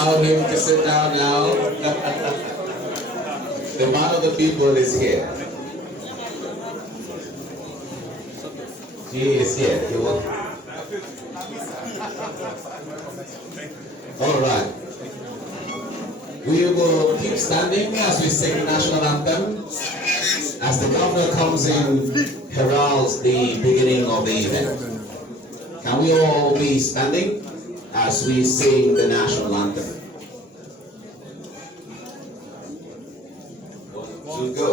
allow him to sit down now. The man of the people is here. He is here. He will. All right. We will keep standing as we sing the national anthem. As the governor comes in, heralds the beginning of the event. Can we all be standing as we sing the national anthem? To go.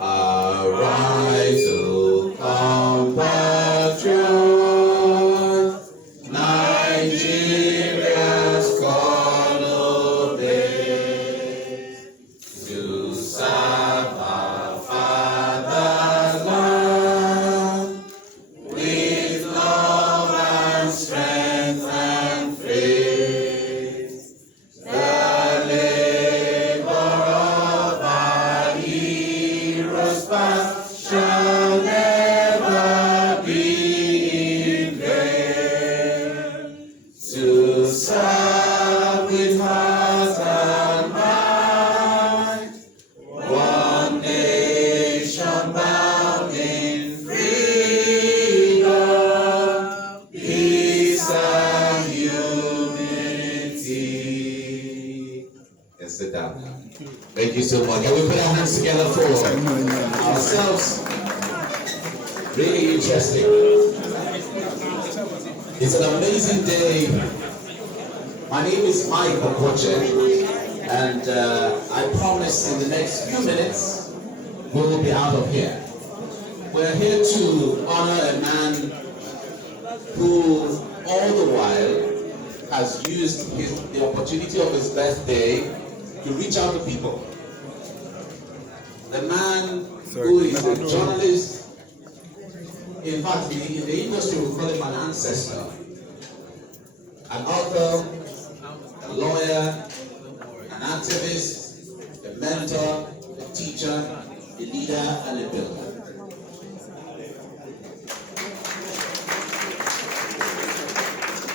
Arise, O compatriots, Nigeria's call obeys to serve our fatherland with love and strength and faith. The labor of our heroes past shall never be in vain. To serve with heart and mind, one nation bound in freedom, peace and unity. Yes, sit down. Thank you so much. Can we put our hands together for ourselves? Really interesting. It's an amazing day. My name is Mike Okoche, and I promise in the next few minutes we will be out of here. We're here to honor a man who all the while has used the opportunity of his birthday to reach out to people. The man who is a journalist, in fact, in the industry we call him an ancestor, an author, a lawyer, an activist, a mentor, a teacher, a leader, and a builder.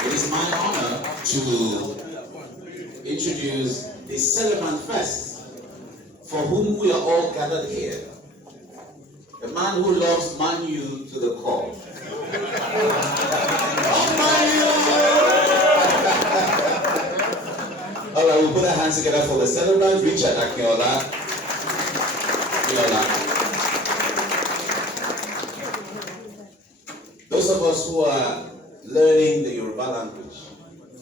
It is my honor to introduce the celebrant first, for whom we are all gathered here. The man who loves Man U to the core. Oh, Man U! All right, we'll put our hands together for the celebrant, Richard Akinnola'S. Those of us who are learning the Yoruba language,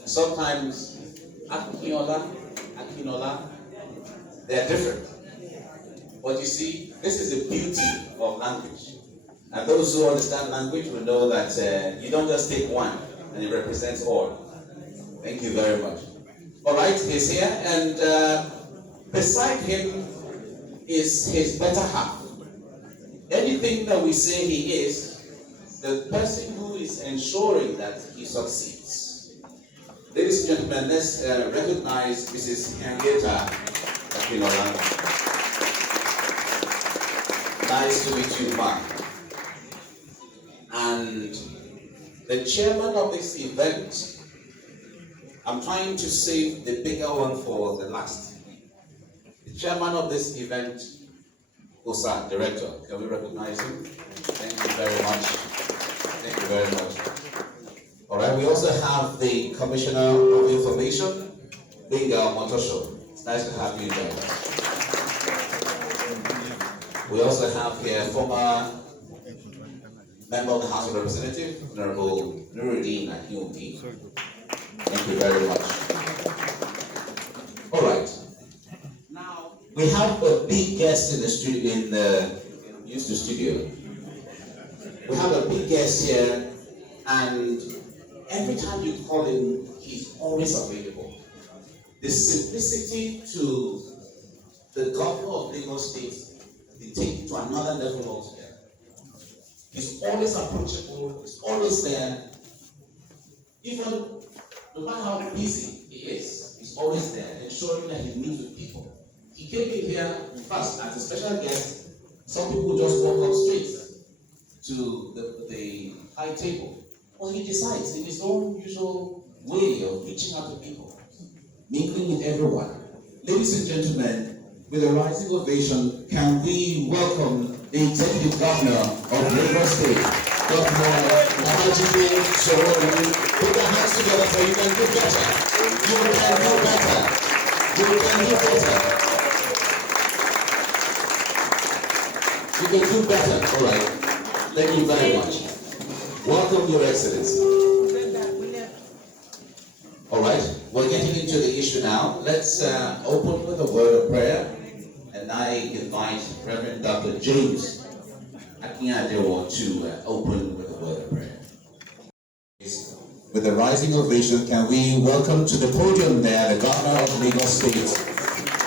sometimes Akinnola'S, they are different. But you see, this is the beauty of language. And those who understand language will know that you don't just take one and it represents all. Thank you very much. All right, he's here, and beside him is his better half. Anything that we say he is, the person who is ensuring that he succeeds. Ladies and gentlemen, let's recognize Mrs. Akinnola'S. Nice to meet you, Mark. And the chairman of this event, I'm trying to save the bigger one for the last. The chairman of this event, Osa, director. Can we recognize him? Thank you very much. Thank you very much. All right, we also have the Commissioner of Information, Binga Motosho. It's nice to have you there. We also have here former member of the House of Representatives, Honorable Nuruddin Akinola'S. Thank you very much. All right. Now we have a big guest in the studio, in the Houston studio. We have a big guest here, and every time you call him, he's always available. The simplicity to the governor of Lagos State, they take it to another level altogether. He's always approachable, he's always there. Even no matter how busy he is, he's always there, ensuring that he meets with people. He came in here first as a special guest. Some people just walk up straight to the high table. Well, he decides in his own usual way of reaching out to people. mingling with everyone. Ladies and gentlemen, with a rising ovation, can we welcome the Executive Governor of Lagos State, Governor Sanwo-Olu. Put your hands together for you can do better. You can do better. You can do better. You can do better. All right. Thank you very much. Welcome, Your Excellency. All right. We're getting into the issue now. Let's open with a word of prayer. And I invite Reverend Dr. James Akinnola'S to open with a word of prayer. With a rising ovation, can we welcome to the podium there the Governor of Lagos State,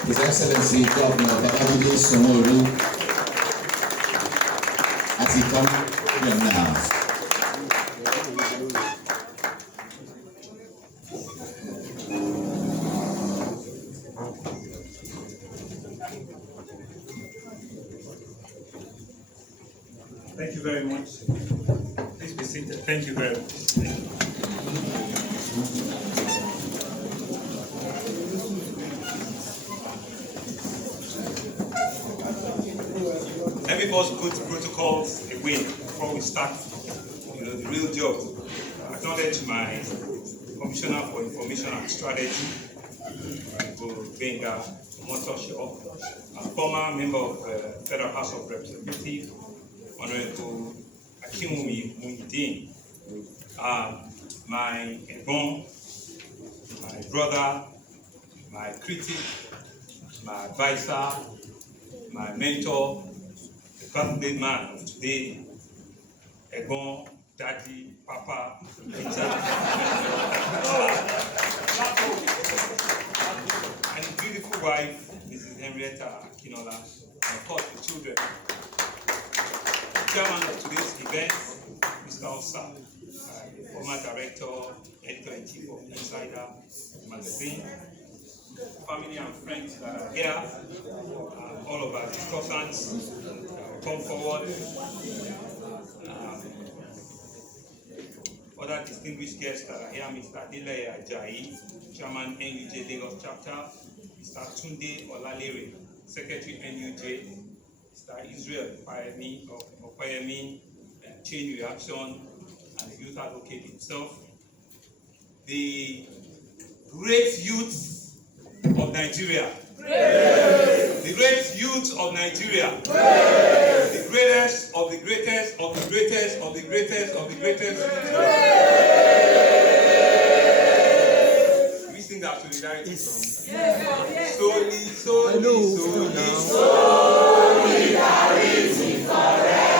His Excellency Governor Sanwo-Olu, as he comes here now. Thank you very much. Please be seated. Thank you very much. Let me first put protocols away before we start, the real job. I acknowledge my Commissioner for Information and Strategy, Benga Motosho, a former member of the Federal House of Representatives, Honorable Akinnola'S, my Ebon, my brother, my critic, my advisor, my mentor, the birthday man of today, Ebon, Daddy, Papa, and his beautiful wife, Mrs. Henrietta Akinnola'S, and of course the children. Chairman of today's event, Mr. Osa, former director, editor-in-chief of Insider magazine, family and friends that are here, all of our discussants come forward, other distinguished guests that are here, Mr. Aluta, Chairman NUJ Lagos Chapter, Mr. Tunde Olalere, Secretary NUJ, Mr. Israel Opayemi, Chain Reaction, and the youth advocate himself. The great youth of Nigeria. Praise. The great youth of Nigeria. Praise. The greatest of the greatest of the greatest of the greatest of the greatest. Praise. We sing that solidarity song. Yes. Solidarity forever.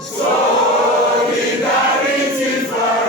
Solidarity forever.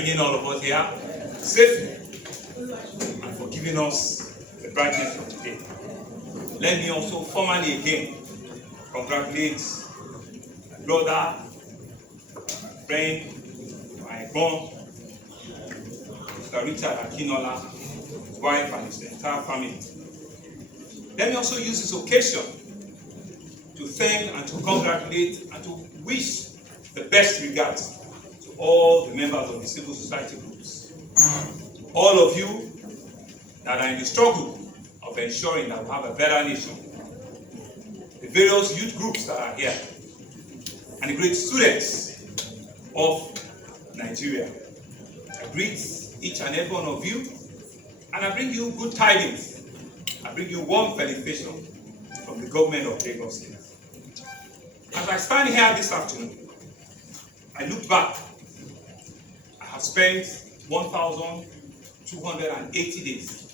bringing all of us here safely and for giving us the brightness of today. Let me also formally again congratulate my brother, friend, my mom, Mr. Richard Akinnola'S, his wife, and his entire family. Let me also use this occasion to thank and to congratulate and to wish the best regards to all the members of the civil society groups. All of you that are in the struggle of ensuring that we have a better nation. The various youth groups that are here, and the great students of Nigeria. I greet each and every one of you, and I bring you good tidings. I bring you warm felicitation from the government of Lagos State. As I stand here this afternoon, I look back. I have spent 1,280 days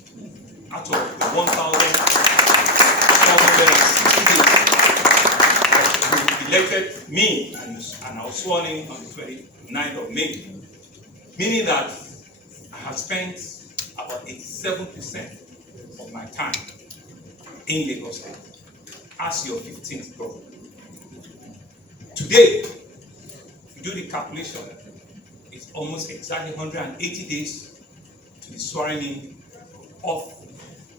out of the 1,460 days that you elected me, and I was sworn in on the 29th of May. Meaning that I have spent about 87% of my time in Lagos State as your 15th governor. Today, if you do the calculation, it's almost exactly 180 days to the swearing in of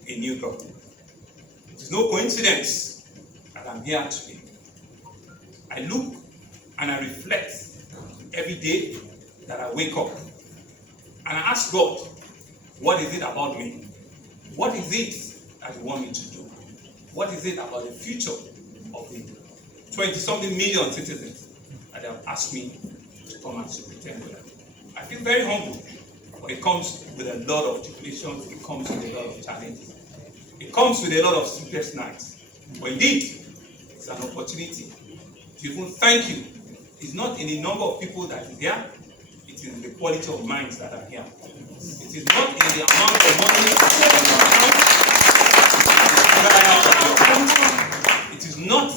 a new government. It is no coincidence that I'm here today. I look and I reflect every day that I wake up, and I ask God, what is it about me? What is it that you want me to do? What is it about the future of the 20-something million citizens that have asked me to come and superintend with them? I feel very humble, but it comes with a lot of tribulations, it comes with a lot of challenges. It comes with a lot of sleepless nights. But indeed, it's an opportunity to even thank you. It's not in the number of people that is here, it is in the quality of minds that are here. It is not in the amount of money in your account. It is not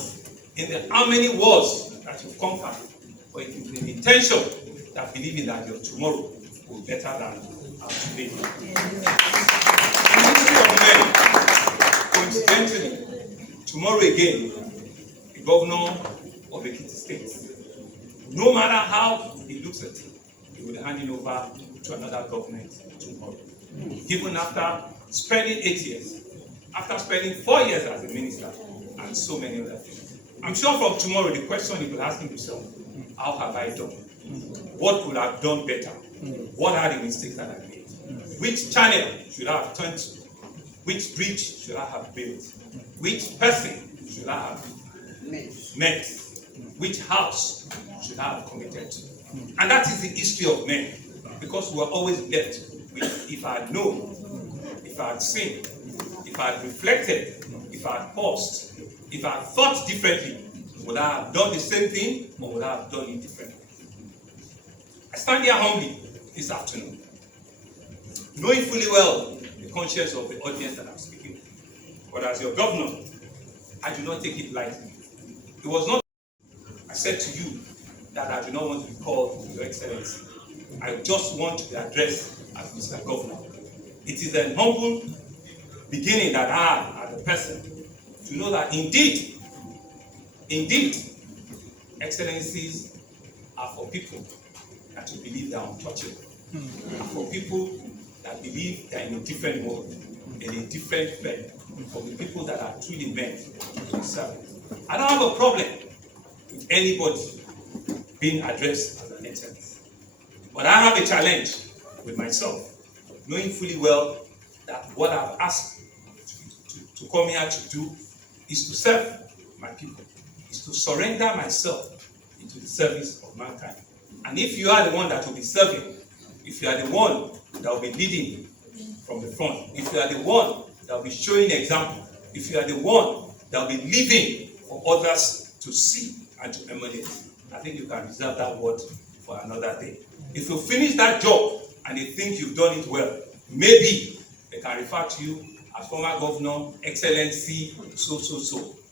in the how many wars that you've conquered, but it is in the intention that believing that your tomorrow will be better than our today. In the history of men, coincidentally, tomorrow again, the governor of Ekiti State, no matter how he looks at it, he will hand it over to another government tomorrow. Even after spending 8 years, after spending 4 years as a minister, and so many other things. I'm sure from tomorrow the question he will ask himself, how have I done? What could I have done better? What are the mistakes that I made? Which channel should I have turned to? Which bridge should I have built? Which person should I have met? Which house should I have committed to? And that is the history of men, because we are always left with, if I had known, if I had seen, if I had reflected, if I had paused, if I had thought differently, would I have done the same thing or would I have done it differently? I stand here humbly this afternoon, knowing fully well the conscience of the audience that I'm speaking to. But as your governor, I do not take it lightly. It was not I said to you that I do not want to be called Your Excellency. I just want to be addressed as Mr. Governor. It is a humble beginning that I, as a person, to know that indeed, excellencies are for people that you believe they are untouchable, are for people that believe they are in a different world, in a different bed, for the people that are truly meant to be served. I don't have a problem with anybody being addressed as an excellence. But I have a challenge with myself, knowing fully well that what I've asked to come here to do is to serve my people, is to surrender myself into the service of mankind. And if you are the one that will be serving, if you are the one that will be leading from the front, if you are the one that will be showing example, if you are the one that will be living for others to see and to emulate, I think you can reserve that word for another day. If you finish that job and they think you've done it well, maybe they can refer to you as former governor, excellency, so.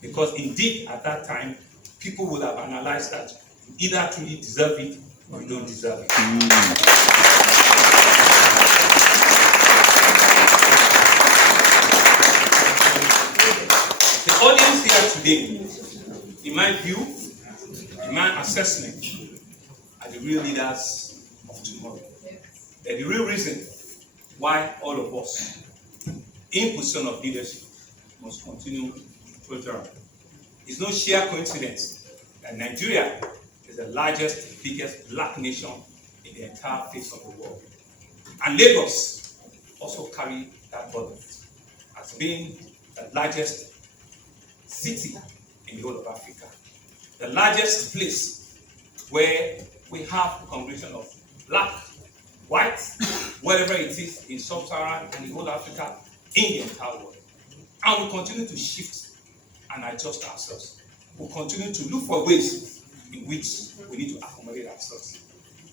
Because indeed, at that time, people would have analyzed that you either truly deserve it or you don't deserve it. today, in my view, in my assessment, are the real leaders of tomorrow. They're the real reason why all of us in position of leadership must continue to prosper. It's no sheer coincidence that Nigeria is the largest, biggest black nation in the entire face of the world. And Lagos also carry that burden as being the largest city in the whole of Africa. The largest place where we have a congregation of black, white, wherever it is in sub-Saharan and in whole Africa, in the entire world. And we continue to shift and adjust ourselves. We continue to look for ways in which we need to accommodate ourselves.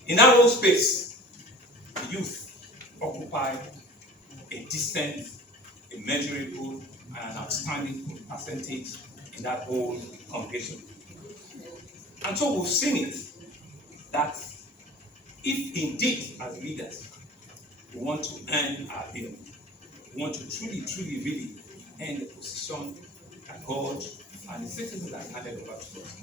In our own space, the youth occupy a decent, a measurable, and an outstanding percentage in that whole congregation. And so we've seen it that if indeed as leaders we want to earn our bill, we want to truly, really earn the position that God and the citizens are handed over to us,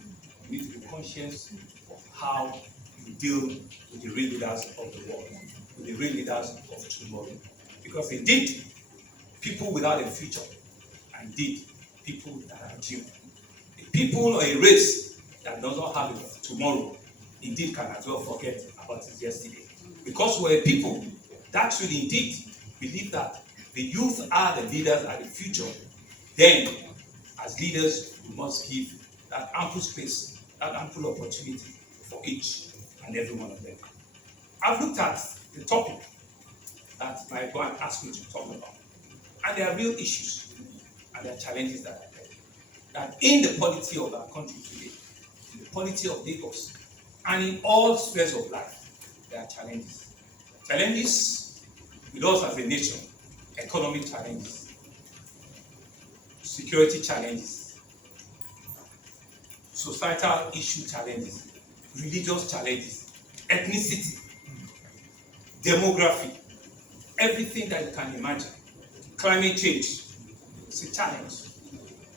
we need to be conscious of how we deal with the real leaders of the world, with the real leaders of tomorrow. Because indeed, people without a future are indeed people that are doomed. The people or a race that does not have a tomorrow indeed can as well forget about it yesterday. Because we're a people that should indeed believe that the youth are the leaders and the future, then as leaders we must give that ample space, that ample opportunity for each and every one of them. I've looked at the topic that my God asked me to talk about, and there are real issues and there are challenges that are there. That in the polity of our country today, in the polity of Lagos, and in all spheres of life, there are challenges. Challenges with us as a nation, economic challenges, security challenges, societal issue challenges, religious challenges, ethnicity, demography, everything that you can imagine. Climate change is a challenge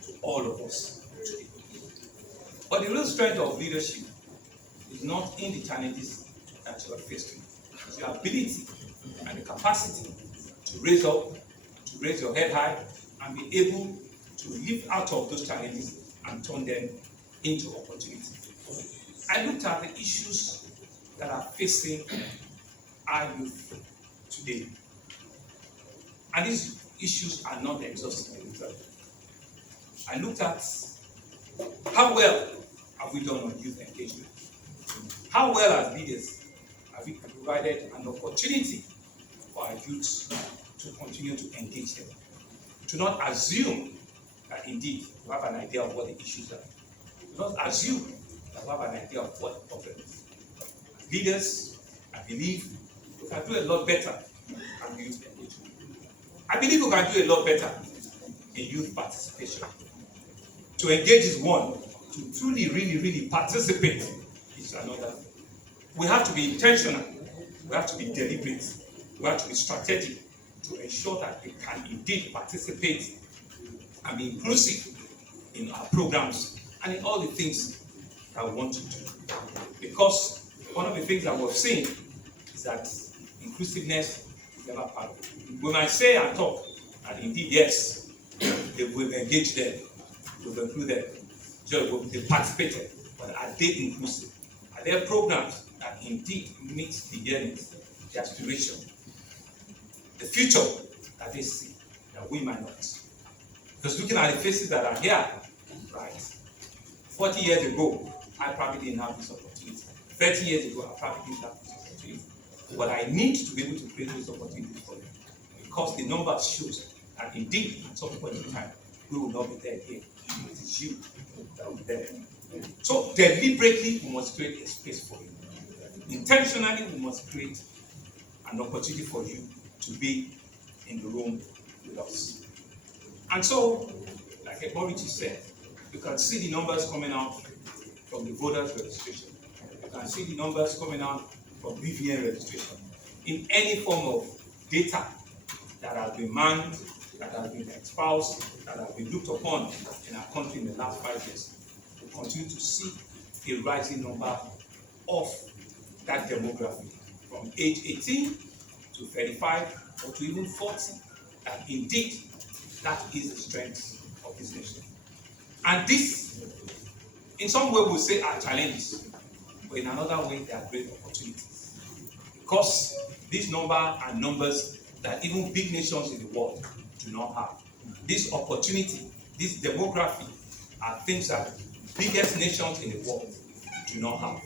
to all of us today. But the real strength of leadership is not in the challenges that you are faced with. It's your ability and the capacity to raise up, to raise your head high, and be able to live out of those challenges and turn them into opportunities. I looked at the issues that are facing our youth today. And these issues are not exhaustive in themselves. I looked at how well have we done on youth engagement. How well as leaders have we provided an opportunity for our youth to continue to engage them. To not assume that indeed you have an idea of what the issues are. Do not assume that you have an idea of what the problem is. As leaders, I believe we can do a lot better in youth engagement. I believe we can do a lot better in youth participation. To engage is one. To truly, really participate is another. We have to be intentional. We have to be deliberate. We have to be strategic to ensure that we can indeed participate and be inclusive in our programs and in all the things that we want to do. Because one of the things that we've seen is that inclusiveness is never part of it. We might say and talk that indeed, yes, we've engaged them, we've included them, they participated, but are they inclusive? Are there programs that indeed meet the yearnings, the aspiration, the future that they see, that we might not? Because looking at the faces that are here, right, 40 years ago, I probably didn't have this opportunity. 30 years ago, I probably didn't have this opportunity. But I need to be able to create those opportunities for them. Because the numbers shows that indeed, at some point in time, we will not be there again. It is you that will be there. So deliberately, we must create a space for you. Intentionally, we must create an opportunity for you to be in the room with us. And so, like Ekmorichi said, you can see the numbers coming out from the voters' registration. You can see the numbers coming out from BVN registration. In any form of data that has been manned, that that has been espoused, that has been looked upon in our country in the last 5 years, we continue to see a rising number of that demography from age 18 to 35 or to even 40, that indeed that is the strength of this nation. And this, in some way, we'll say are challenges, but in another way, they are great opportunities. Because these numbers are numbers that even big nations in the world do not have. This opportunity, this demography, are things that biggest nations in the world do not have.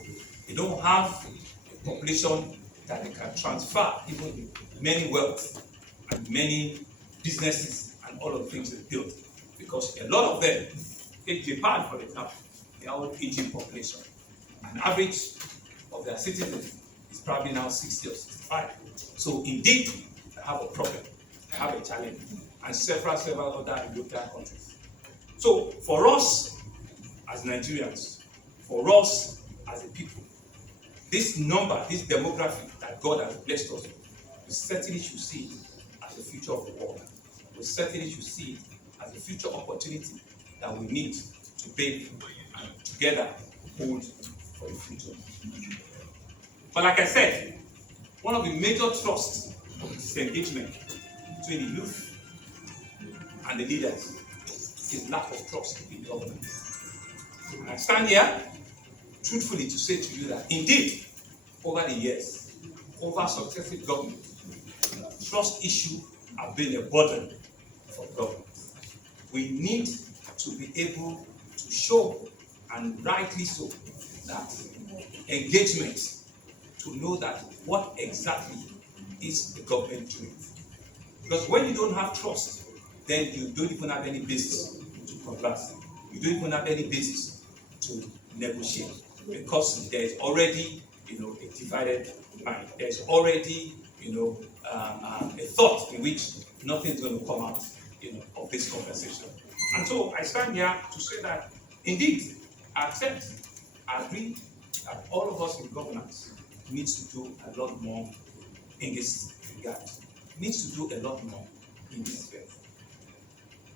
They don't have a population that they can transfer even many wealth and many businesses and all of the things they built. Because a lot of them, take Japan for example, they are all aging population. An average of their citizens is probably now 60 or 65. So indeed, they have a problem, they have a challenge, and several other European countries. So for us as Nigerians, for us as a people, this number, this demography that God has blessed us with, we certainly should see it as the future of the world. We certainly should see it as a future opportunity that we need to build and together hold for the future. But like I said, one of the major thrusts of this engagement between the youth and the leaders is lack of trust in government. And I stand here truthfully to say to you that indeed, over the years, over successive government, trust issue have been a burden for government. We need to be able to show, and rightly so, that engagement, to know that what exactly is the government doing. Because when you don't have trust, then you don't even have any basis to converse. You don't even have any basis to negotiate, because there is already, a divided mind. There is already, a thought in which nothing is going to come out, of this conversation. And so I stand here to say that indeed, I accept, I agree that all of us in governance needs to do a lot more in this regard. Needs to do a lot more in this sphere.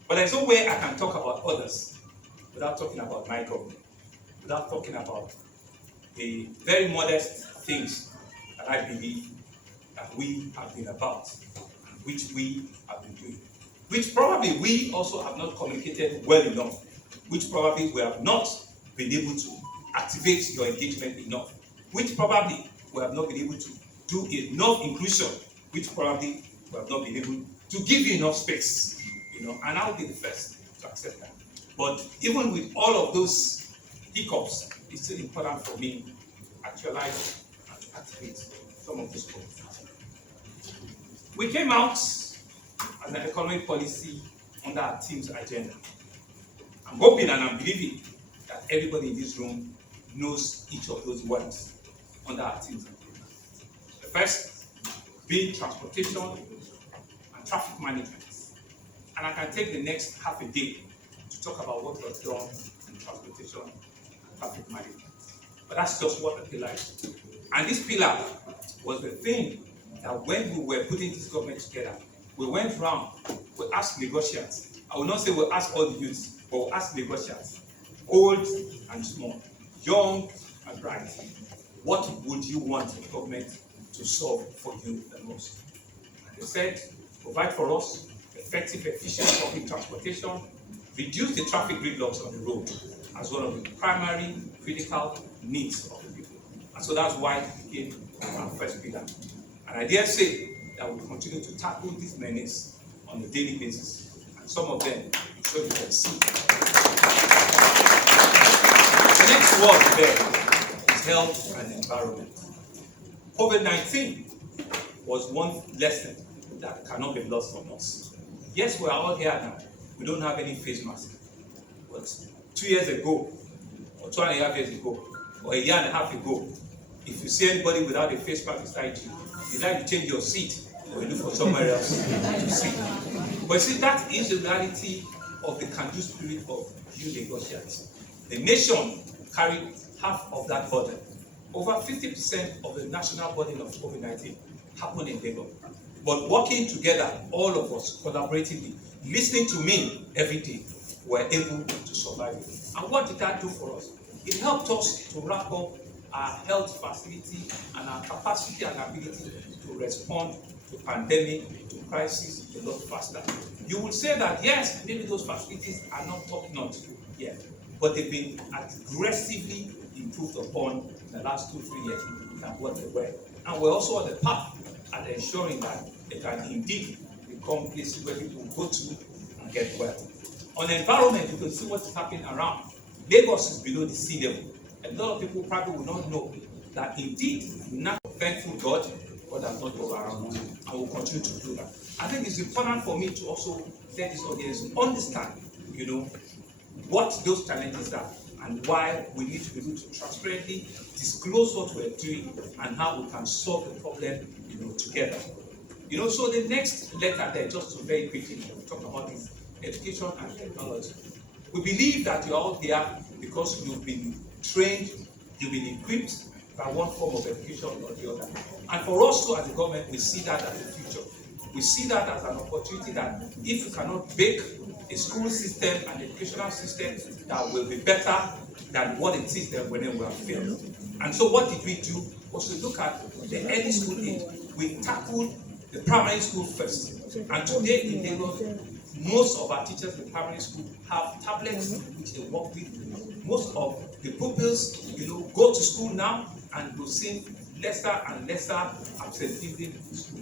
But there's no way I can talk about others without talking about my government, without talking about the very modest things that I believe that we have been about, and which we have been doing, which probably we also have not communicated well enough, which probably we have not been able to activate your engagement enough, which probably we have not been able to do enough inclusion, which probably we have not been able to give you enough space, and I'll be the first to accept that. But even with all of those hiccups, it's still important for me to actualize and to activate some of these goals. We came out as an economic policy under our team's agenda. I'm hoping and I'm believing that everybody in this room knows each of those words under our team's agenda. The first being transportation and traffic management. And I can take the next half a day to talk about what was done in transportation and traffic management. But that's just what the pillar is. And this pillar was the thing that when we were putting this government together, we went round, we asked negotiants. I will not say we asked all the youths, but we asked negotiants, old and small, young and bright. What would you want the government to solve for you the most? And they said, provide for us effective, efficient public transportation, reduce the traffic gridlocks on the road as one of the primary critical needs of the people. And so that's why it became our first pillar. And I dare say that we'll continue to tackle these menaces on a daily basis. And some of them, I'm sure you can see. The next word there is health and environment. COVID-19 was one lesson that cannot be lost on us. Yes, we are all here now. We don't have any face mask. But 2 years ago, or 2.5 years ago, or 1.5 years ago, if you see anybody without a face mask beside you, you like to change your seat or you look for somewhere else to sit. But see, that is the reality of the can-do spirit of you negotiators. The nation carried half of that burden. Over 50% of the national burden of COVID-19 happened in Lagos. But working together, all of us collaboratively, listening to me every day, were able to survive it. And what did that do for us? It helped us to wrap up our health facility and our capacity and ability to respond to pandemic, to crisis a lot faster. You will say that yes, maybe those facilities are not top-notch yet, but they've been aggressively improved upon in the last 2-3 years than what they were. And we're also on the path at ensuring that they can indeed become places where people go to and get well. On the environment, you can see what's happening around. Lagos is below the sea level. A lot of people probably will not know that indeed, not thankful God, God has not go around and will continue to do that. I think it's important for me to also let this audience understand, what those challenges are and why we need to be able to transparently disclose what we're doing and how we can solve the problem, together. So the next letter there, just to very quickly talk about is education and technology. We believe that you're all here because you've been trained, you've been equipped by one form of education or the other. And for us too, as a government, we see that as a future. We see that as an opportunity that if you cannot make a school system and educational system that will be better than what it is then when we have failed. And so what did we do was to look at the early school age. We tackled the primary school first. And today in Lagos, most of our teachers in primary school have tablets which they work with. Most of the pupils, go to school now and will see lesser and lesser absenteeism in school.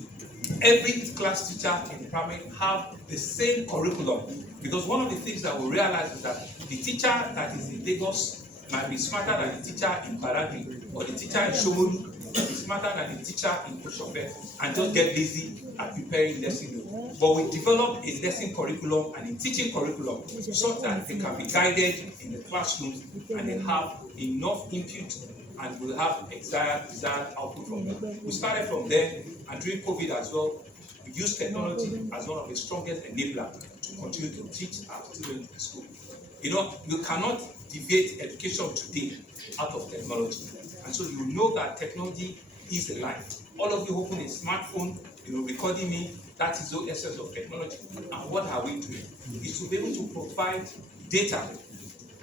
Every class teacher in primary have the same curriculum, because one of the things that we realize is that the teacher that is in Lagos might be smarter than the teacher in Badagry, or the teacher in Sanwo-Olu might be smarter than the teacher in Oshope, and just get lazy at preparing lesson notes. But we develop a lesson curriculum and a teaching curriculum such that they can be guided in the classrooms and they have enough input and will have desired output from them. We started from there, and during COVID as well, we used technology as one of the strongest enablers to continue to teach our students in school. You cannot deviate education today out of technology. And so you know that technology is a life. All of you open a smartphone, recording me, that is the essence of technology. And what are we doing? Is to be able to provide data,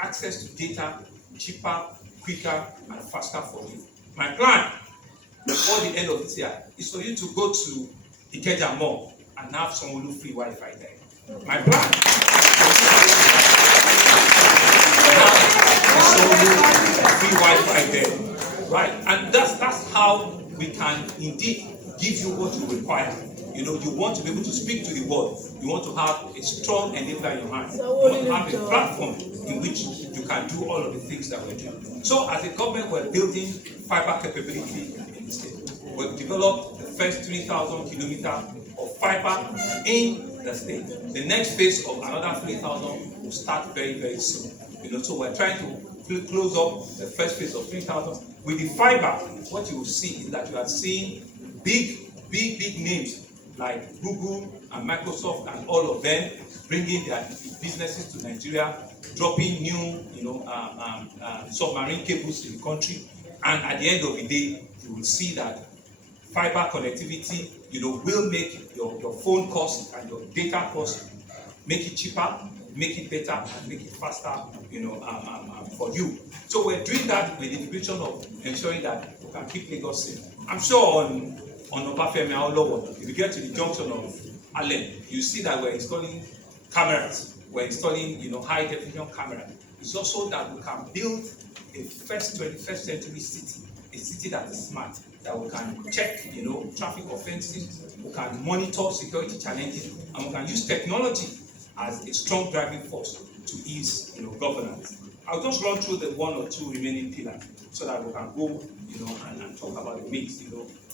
access to data, cheaper, quicker, and faster for you. My plan before the end of this year is for you to go to Ikeja Mall and have Sanwo-Olu free Wi-Fi there. My plan is Sanwo-Olu free Wi-Fi there. Right, and that's how we can indeed give you what you require. You want to be able to speak to the world. You want to have a strong enabler in your hand. You want to have a platform in which you can do all of the things that we're doing. So as a government, we're building fiber capability in the state. We've developed the first 3,000 kilometers of fiber in the state. The next phase of another 3,000 will start very, very soon. So we're trying to close up the first phase of 3,000. With the fiber, what you will see is that you are seeing big names like Google and Microsoft and all of them bringing their businesses to Nigeria, dropping new, submarine cables in the country. And at the end of the day, you will see that fiber connectivity, will make your phone cost and your data cost, make it cheaper, make it better, and make it faster, for you. So we're doing that with the intention of ensuring that we can keep Lagos safe. I'm sure on Obafemi Awolowo, if you get to the junction of Allen, you see that we're installing cameras. We're installing, high definition cameras. It's also that we can build a first 21st century city, a city that is smart, that we can check, traffic offenses, we can monitor security challenges, and we can use technology as a strong driving force to ease, governance. I'll just run through the one or two remaining pillars so that we can go, and talk about the mix.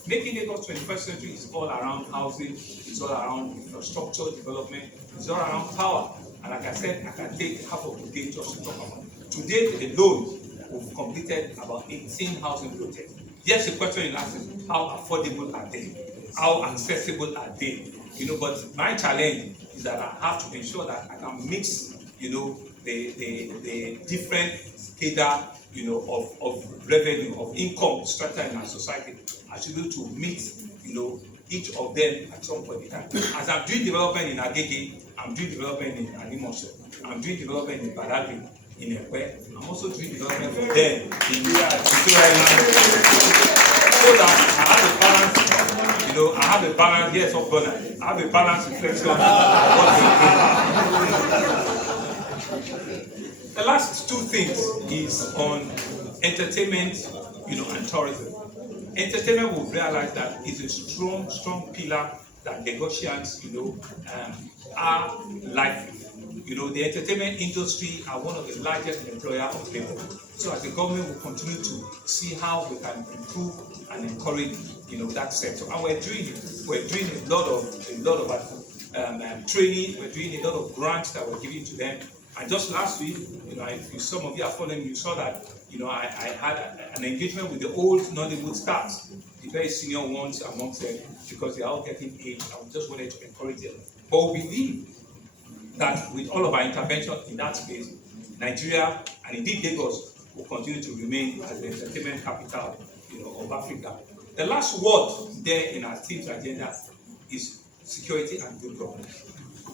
Making Lagos 21st century is all around housing, it's all around infrastructure development, it's all around power. And like I said, I can take half of the day just to talk about it. Today alone, we've completed about 18 housing projects. Yes, the question you ask is how affordable are they? How accessible are they? But my challenge is that I have to ensure that I can mix, the different cadre, of revenue, of income structure in our society. I should be able to meet, each of them at some point in time. As I'm doing development in Agege, I'm doing development in Animosho, I'm doing development in Badagry, in Ekwe, I'm also doing development for them in Victoria Island. So that I have a balance, I have a balance, yes, of God, I have a balance reflection of what. The last two things is on entertainment, and tourism. Entertainment will realize that it's a strong pillar that Lagosians, are life. The entertainment industry are one of the largest employer of labor. So as the government will continue to see how we can improve and encourage, that sector. And we're doing it. We're doing a lot of training. We're doing a lot of grants that we're giving to them. And just last week, if some of you are following, you saw that, I had an engagement with the old Nollywood stars, the very senior ones amongst them, because they are all getting age, and we just wanted to encourage them. But we believe that with all of our intervention in that space, Nigeria and indeed Lagos will continue to remain as the entertainment capital, of Africa. The last word there in our team's agenda is security and good governance.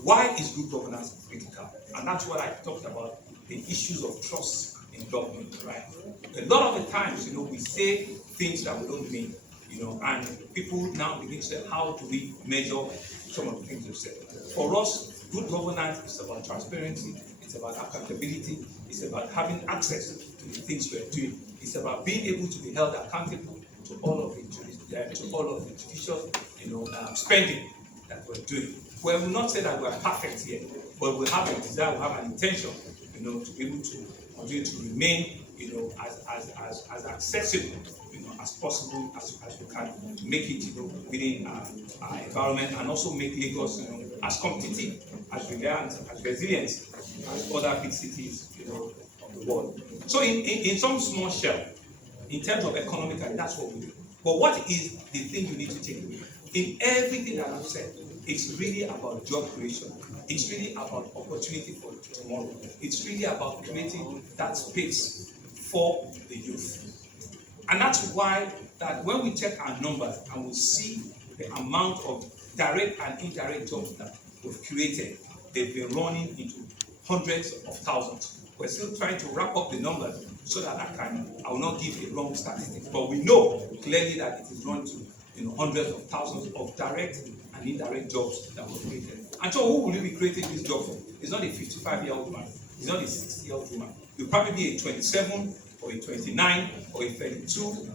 Why is good governance critical? And that's what I talked about, the issues of trust in government, right? A lot of the times, we say things that we don't mean, and people now begin to say, how do we measure some of the things we've said? For us, good governance is about transparency, it's about accountability, it's about having access to the things we're doing, it's about being able to be held accountable to all of the judicial, spending that we're doing. We will not say that we're perfect yet, but we have a desire, we have an intention, to be able to continue to remain, as accessible, as possible as we can, to make it, within our environment, and also make Lagos, as competitive, as resilient as other big cities, of the world. So in some small shell, in terms of economically, that's what we do. But what is the thing you need to take away? In everything that I've said, it's really about job creation. It's really about opportunity for tomorrow. It's really about creating that space for the youth. And that's why that when we check our numbers and we see the amount of direct and indirect jobs that we've created, they've been running into hundreds of thousands. We're still trying to wrap up the numbers so that I will not give a wrong statistics. But we know clearly that it is run to hundreds of thousands of direct and indirect jobs that were created. And so who will you be creating this job for? It's not a 55-year-old man, it's not a 60-year-old woman. You'll probably be a 27 or a 29 or a 32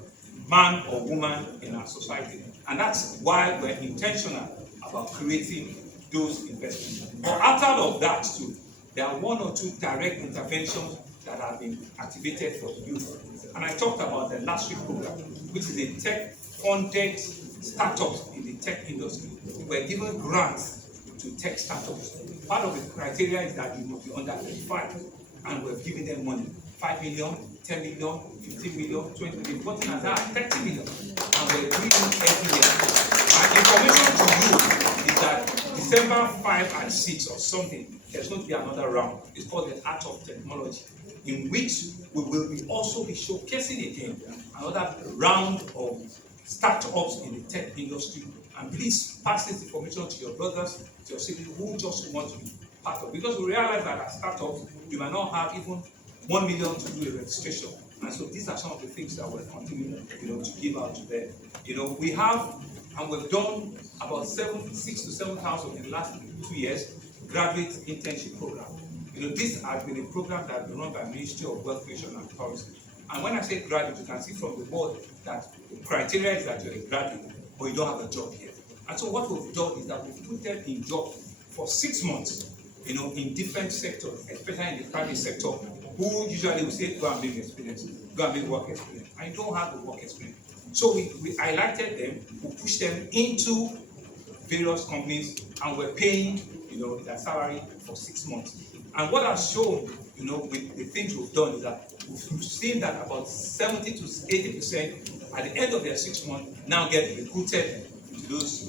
man or woman in our society. And that's why we're intentional about creating those investments. But outside of that too, there are one or two direct interventions that have been activated for youth. And I talked about the last week program, which is a tech-funded startups in the tech industry. We're given grants to tech startups. Part of the criteria is that you must be under 35, and we're giving them money. 5 million, 10 million, 15 million, 20 million, voting as high, 30 million. And we're doing it every year. My information to you is that December 5 and 6 or something, there's going to be another round. It's called the Art of Technology, in which we will also be showcasing again another round of startups in the tech industry. And please pass this information to your brothers, to your siblings who just want to be part of it. Because we realize that as startups, you might not have even 1 million to do a registration. And so these are some of the things that we're continuing, to give out to them. We have, and we've done about 6,000 to 7,000 in the last 2 years, graduate internship program. This has been a program that has been run by the Ministry of Wealth Creation and Tourism. And when I say graduate, you can see from the board that the criteria is that you're a graduate, but you don't have a job yet. And so what we've done is that we've put them in jobs for 6 months, in different sectors, especially in the private sector, who usually will say, go and make experience, go and make work experience. I don't have the work experience. So we highlighted them, we pushed them into various companies, and we're paying, their salary for 6 months. And what I've shown, with the things we've done is that we've seen that about 70 to 80% at the end of their 6 months now get recruited into those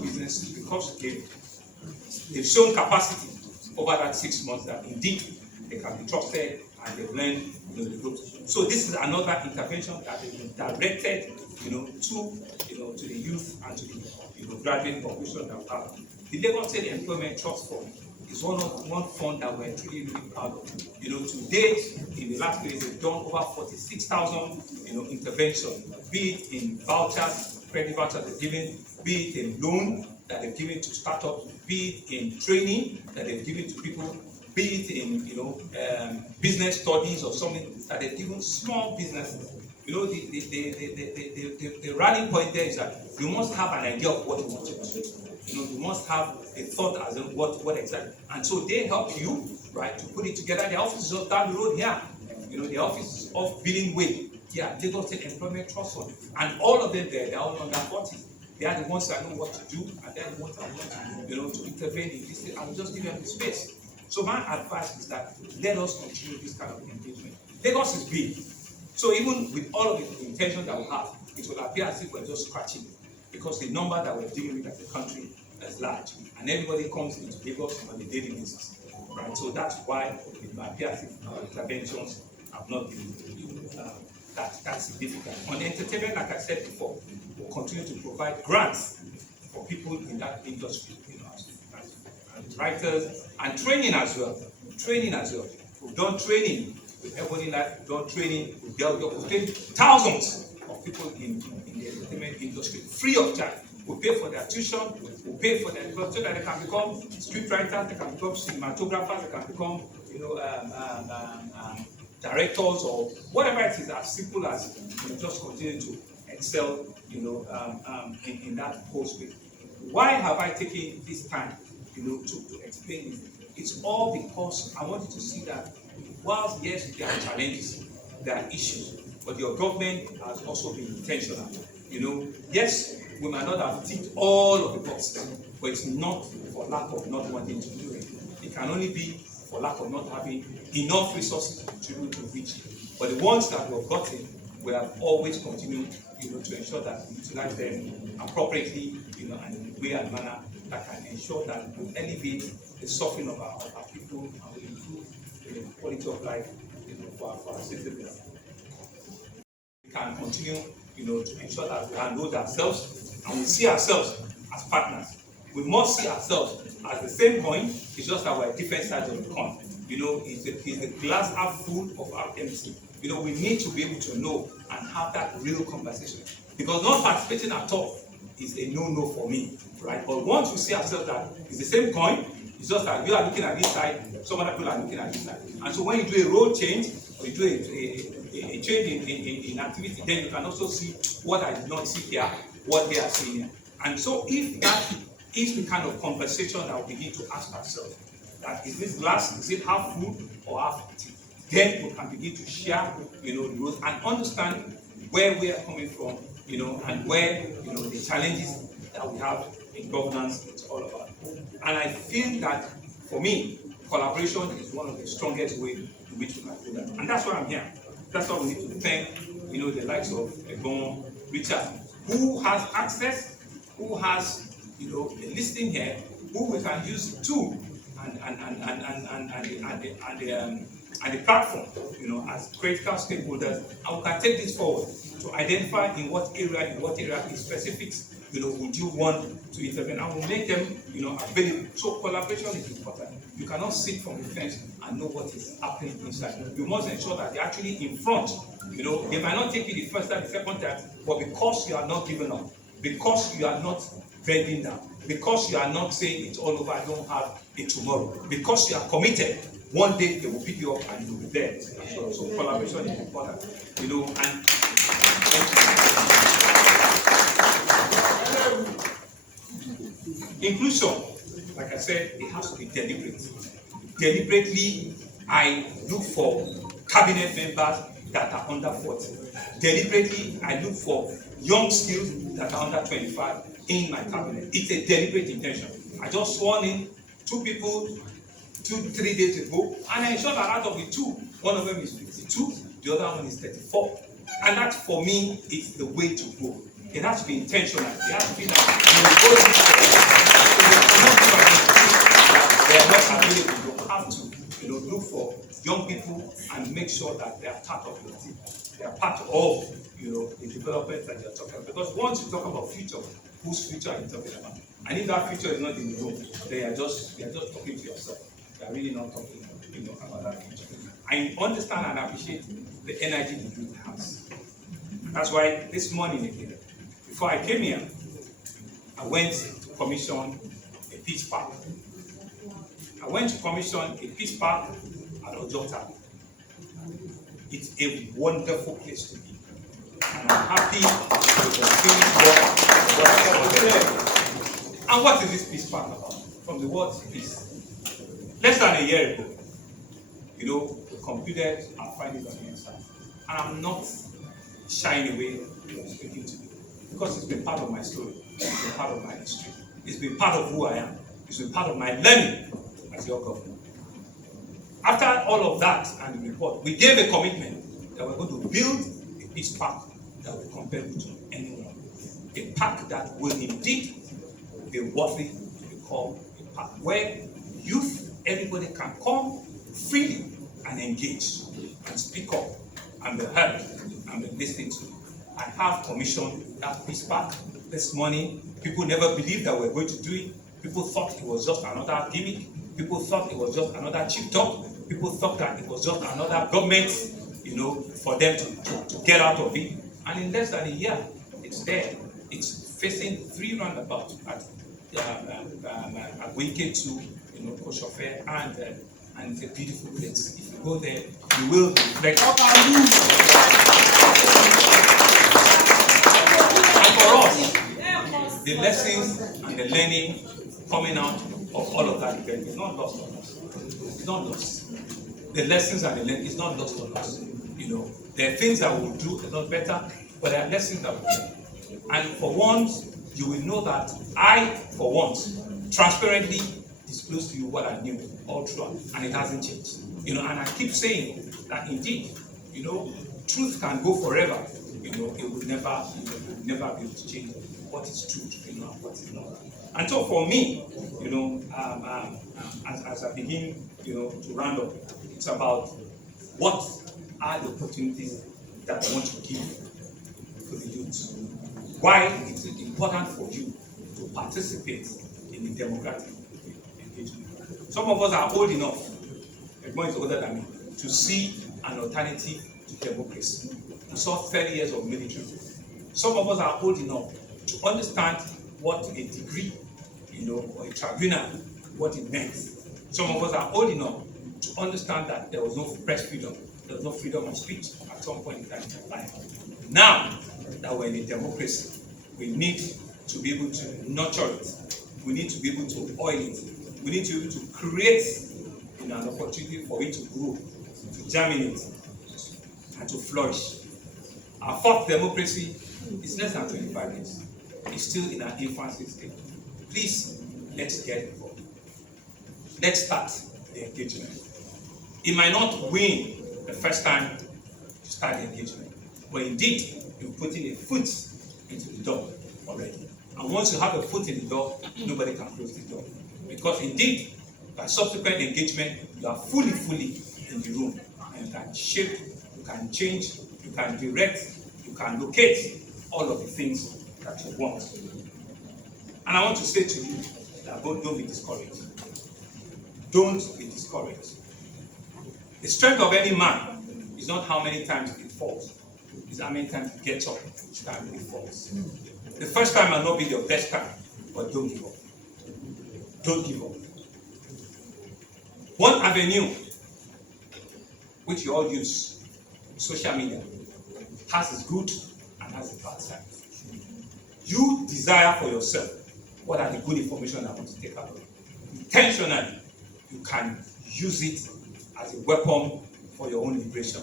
businesses, because they've shown capacity over that 6 months that indeed they can be trusted and they've learned the groups. So this is another intervention that has been directed to the youth and to the graduate population that we have. The Lagos State Employment Trust Fund is one fund that we're truly really proud of. To date, in the last 3 years, we've done over 46,000 interventions, be it in vouchers, credit vouchers they've given, be it in loan that they've given to startups, be it in training that they've given to people, be it in business studies or something that they've given small businesses. The rallying point there is that you must have an idea of what you want to do. You must have a thought as in what exactly. And so they help you, right, to put it together. The office is just down the road here. The office of Billing Way. Yeah, Lagos State Employment Trust Fund. And all of them there, they're all under 40. They are the ones that know what to do, and they are the ones that want to intervene in this thing, and just give them the space. So my advice is that let us continue this kind of engagement. Lagos is big. So even with all of the intention that we have, it will appear as if we're just scratching, because the number that we're dealing with as a country is large, and everybody comes into Lagos on a daily basis, right? So that's why it might appear as if our interventions have not been that significant. On entertainment, like I said before, we'll continue to provide grants for people in that industry, as writers, and training as well. We've done training with Everybody Life, we've done training with Delta. We've trained thousands of people in the entertainment industry free of charge. We pay for their tuition, we pay for their so that they can become scriptwriters, they can become cinematographers, they can become directors or whatever it is, as simple as just continue to excel in that whole space. Why have I taken this time to explain this? It's all because I want you to see that whilst yes there are challenges, there are issues, but your government has also been intentional. Yes, we might not have ticked all of the boxes, but it's not for lack of not wanting to do it. It can only be for lack of not having enough resources to reach it. But the ones that we've gotten, we have always continued to ensure that we utilize them appropriately, and in a way and manner that can ensure that we elevate the suffering of our people and we improve the quality of life for our citizens. We can continue to ensure that we handle ourselves and we see ourselves as partners. We must see ourselves as the same coin, it's just that we're different sides of the coin. Is the glass half full or half empty? We need to be able to know and have that real conversation. Because not participating at all is a no-no for me, right? But once we see ourselves that it's the same coin, it's just that you are looking at this side, some other people are looking at this side. And so when you do a role change, or you do a change in activity, then you can also see what I did not see here, what they are seeing here. And so if that is the kind of conversation that we begin to ask ourselves, that is this glass, is it half full or half empty? Then we can begin to share, the rules and understand where we are coming from, and where, the challenges that we have in governance is all about. And I feel that for me, collaboration is one of the strongest ways in which we can do that. And that's why I'm here. That's why we need to thank, the likes of Egon, Richard, who has access, who has, a listing here, who we can use too, and the platform, as critical stakeholders, and we can take this forward to identify in what area is specifics, would you want to intervene, and we'll make them, available. So collaboration is important. You cannot sit from the fence and know what is happening inside. You must ensure that they're actually in front. They might not take you the first time, the second time, but because you are not giving up, because you are not bending down, because you are not saying it's all over, I don't have a tomorrow, because you are committed, one day they will pick you up and you will be there. So collaboration is important, and inclusion, like I said, it has to be deliberate. Deliberately, I look for cabinet members that are under 40. Deliberately, I look for young skills that are under 25 in my cabinet. It's a deliberate intention. I just sworn in 2 people 2-3 days ago, and I ensure that out of the 2, one of them is 52, the other one is 34. And that, for me, is the way to go. It has to be intentional. It has to be that they are not available. You have to, look for young people and make sure that they are part of the team. They are part of, the development that you're talking about. Because once you talk about future, whose future are you talking about? And if that future is not in the room, then you're just talking to yourself. You're really not talking, about that future. I understand and appreciate the energy the youth has. That's why this morning again, before I came here, I went to commission a peace park. I went to commission a peace park at Aluta. It's a wonderful place to be. And I'm happy with the finished work. And what is this peace park about? From the word peace. Less than a year ago, we concluded our findings on the inside. And I'm not shying away from speaking to you. Because it's been part of my story. It's been part of my history. It's been part of who I am. It's been part of my learning as your governor. After all of that and the report, we gave a commitment that we're going to build a peace park that will compare to anyone. A park that will indeed be worthy to be called a park where youth, everybody can come freely and engage and speak up and be heard and be listened to. I have commissioned that peace park this morning. People never believed that we were going to do it. People thought it was just another gimmick. People thought it was just another cheap talk. People thought that it was just another government, for them to get out of it. And in less than a year, it's there. It's facing 3 roundabouts at Agwike to Koshofe, and it's a beautiful place. If you go there, you will reflect. And for us, the lessons and the learning coming out of all of that event is not lost on us. It's not lost. The lessons and the learning is not lost on us. There are things that we'll do a lot better, but there are lessons that we'll learn. And for once, you will know that I, for once, transparently disclose to you what I knew all throughout, and it hasn't changed. And I keep saying that indeed, truth can go forever. It will never be able to change what is truth, and what is not. And so for me, as I begin, to round up, it's about what are the opportunities that I want to give to the youth. Why it's important for you to participate in the democratic engagement. Some of us are old enough, everyone is older than me, to see an alternative to democracy. We saw 30 years of military. Some of us are old enough to understand what a degree, or a tribunal, what it meant. Some of us are old enough to understand that there was no press freedom, there was no freedom of speech at some point in time in our life. Now that we're in a democracy, we need to be able to nurture it. We need to be able to oil it. We need to be able to create an opportunity for it to grow, to germinate, and to flourish. Our fourth democracy is less than 25 years. It's still in our infancy stage. Please, let's get involved. Let's start the engagement. It might not win the first time you start the engagement, but indeed, you're putting a foot into the door already. And once you have a foot in the door, nobody can close the door. Because indeed, by subsequent engagement, you are fully in the room. And you can shape, you can change, you can direct, you can locate all of the things that you want. And I want to say to you that don't be discouraged. Don't be discouraged. The strength of any man is not how many times it falls. It's how many times he gets up each time he falls. The first time might not be your best time, but don't give up. Don't give up. One avenue which you all use, social media, has its good and has its bad side. You desire for yourself what are the good information I want to take out of it. Intentionally, you can use it as a weapon for your own liberation.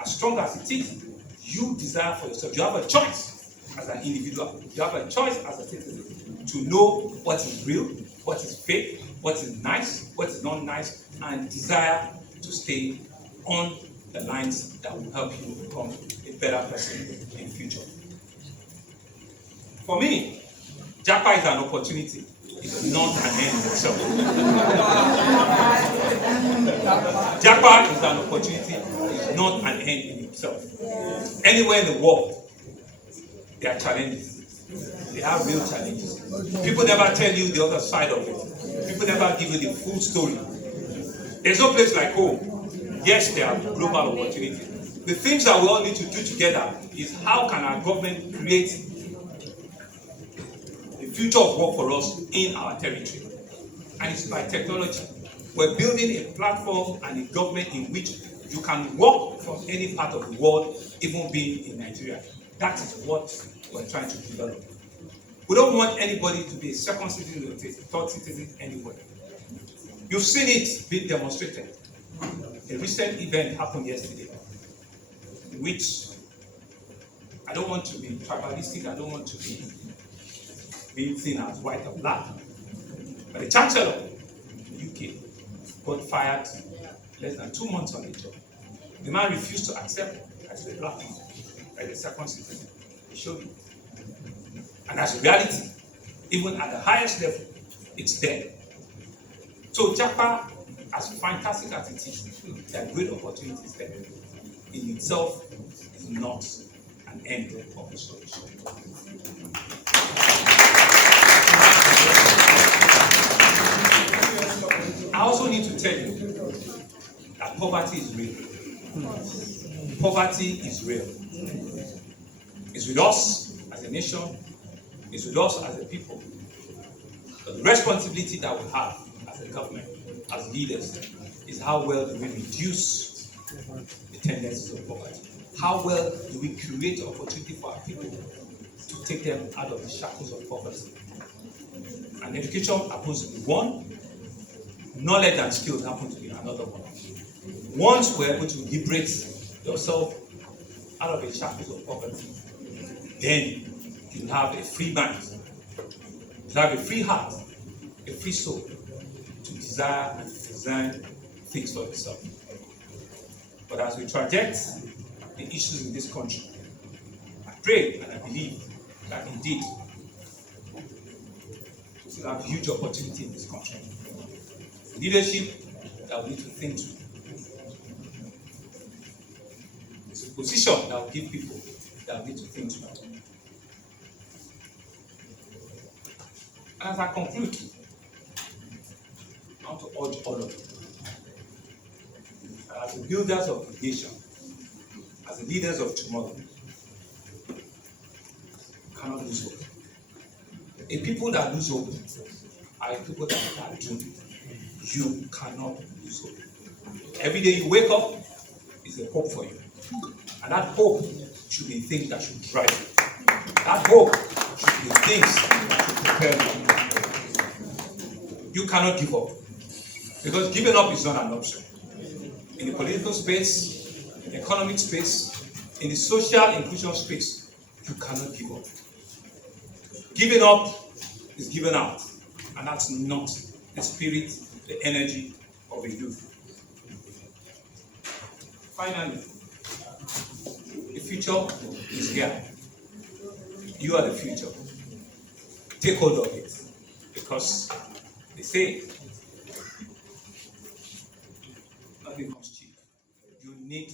As strong as it is, you desire for yourself. You have a choice as an individual. You have a choice as a citizen to know what is real, what is fake, what is nice, what is not nice, and desire to stay on the lines that will help you become a better person in future. For me, Japa is an opportunity. It's not an end in itself. Japa is an opportunity. It's not an end in itself. Anywhere in the world, There are challenges. They have real challenges. People never tell you the other side of it. People never give you the full story. There's no place like home. Yes, there are global opportunities. The things that we all need to do together is how can our government create the future of work for us in our territory. And it's by technology. We're building a platform and a government in which you can work from any part of the world, even being in Nigeria. That is what we're trying to develop. We don't want anybody to be a second citizen or a third citizen anywhere. You've seen it being demonstrated. A recent event happened yesterday, in which I don't want to be tribalistic, I don't want to be being seen as white or black, but the Chancellor of the UK got fired less than 2 months on the job. The man refused to accept as a black man, as a second citizen. He showed it. And as a reality, even at the highest level, it's there. So Japa, as fantastic as it is, there are great opportunities there. In itself is not an end of the solution. I also need to tell you that poverty is real. Poverty is real. It's with us as a nation, it's with us as a people. But the responsibility that we have as a government, as leaders, is how well do we reduce the tendencies of poverty? How well do we create opportunity for our people to take them out of the shackles of poverty? And education happens to be one, knowledge and skills happen to be another one. Once we're able to liberate yourself out of the shackles of poverty, then you have a free mind, you have a free heart, a free soul to desire and to design things for yourself. But as we traject the issues in this country, I pray and I believe that indeed we still have huge opportunity in this country. Leadership that we need to think to. It's a position that will give people that we need to think to. And as I conclude, I want to urge all of you, as the builders of the nation, as the leaders of tomorrow, you cannot lose hope. A people that lose hope are people that are doomed. You cannot lose hope. Every day you wake up is a hope for you. And that hope should be things that should drive you. That hope should be things that should prepare you. You cannot give up. Because giving up is not an option. In the political space, in the economic space, in the social inclusion space, you cannot give up. Giving up is giving out. And that's not the spirit, the energy of a youth. Finally, the future is here. You are the future. Take hold of it. Because they say nothing comes cheap. You need